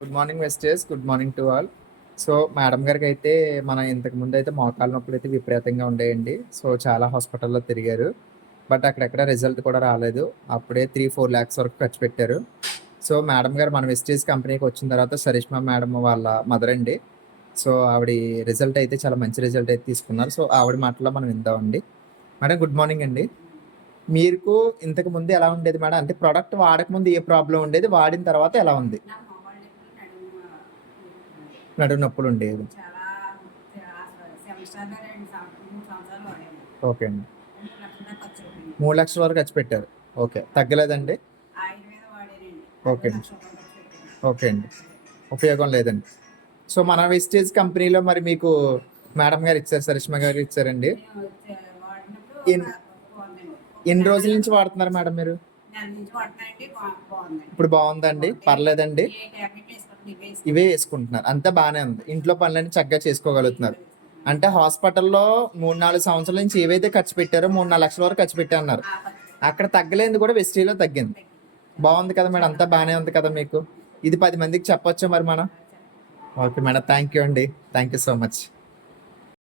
Good morning వెస్టర్స్, good morning to all. So madam గారికి అయితే మన ఇంతకు ముందు అయితే మోకాళ్ళ నొప్పులు అయితే విపరీతంగా ఉండేయండి. సో చాలా హాస్పిటల్లో తిరిగారు, బట్ అక్కడెక్కడ రిజల్ట్ కూడా రాలేదు. అప్పుడే 3-4 lakhs వరకు ఖర్చు పెట్టారు. సో మేడం గారు మన వెస్టేజ్ కంపెనీకి వచ్చిన తర్వాత సరిష్మా మేడం వాళ్ళ మదర్ అండి. సో ఆవిడ రిజల్ట్ అయితే చాలా మంచి రిజల్ట్ అయితే తీసుకున్నారు. సో ఆవిడ మాటలో మనం విందామండి. మేడం గుడ్ మార్నింగ్ అండి. మీకు ఇంతకు ముందు ఎలా ఉండేది మేడం? అంటే ప్రోడక్ట్ వాడక ముందు ఏ ప్రాబ్లం ఉండేది, వాడిన తర్వాత ఎలా ఉంది? నడుము నొప్పులు ఉండేది. ఓకే అండి. 3 లక్షల వరకు ఖర్చు పెట్టారు. ఓకే, తగ్గలేదండి? ఓకే అండి. ఓకే అండి, ఉపయోగం లేదండి. సో మన వెస్టేజ్ కంపెనీలో మరి మీకు మేడం గారు ఇచ్చారు, సరిష్మా గారు ఇచ్చారండి. ఎన్ని రోజుల నుంచి వాడుతున్నారు మేడం మీరు? ఇప్పుడు బాగుందండి, పర్లేదండి. ఇవే వేసుకుంటున్నారు, అంతా బాగానే ఉంది. ఇంట్లో పనులన్నీ చక్కగా చేసుకోగలుగుతున్నారు. అంటే హాస్పిటల్లో 3-4 సంవత్సరాల నుంచి ఏవైతే ఖర్చు పెట్టారో 3-4 లక్షల వరకు ఖర్చు పెట్టారన్నారు. అక్కడ తగ్గలేదు కూడా వెస్టీలో తగ్గింది. బాగుంది కదా మేడం, అంతా బాగానే ఉంది కదా మీకు? ఇది 10 మందికి చెప్పొచ్చు మరి మనం. ఓకే మేడం, థ్యాంక్ యూ అండి, థ్యాంక్ యూ సో మచ్.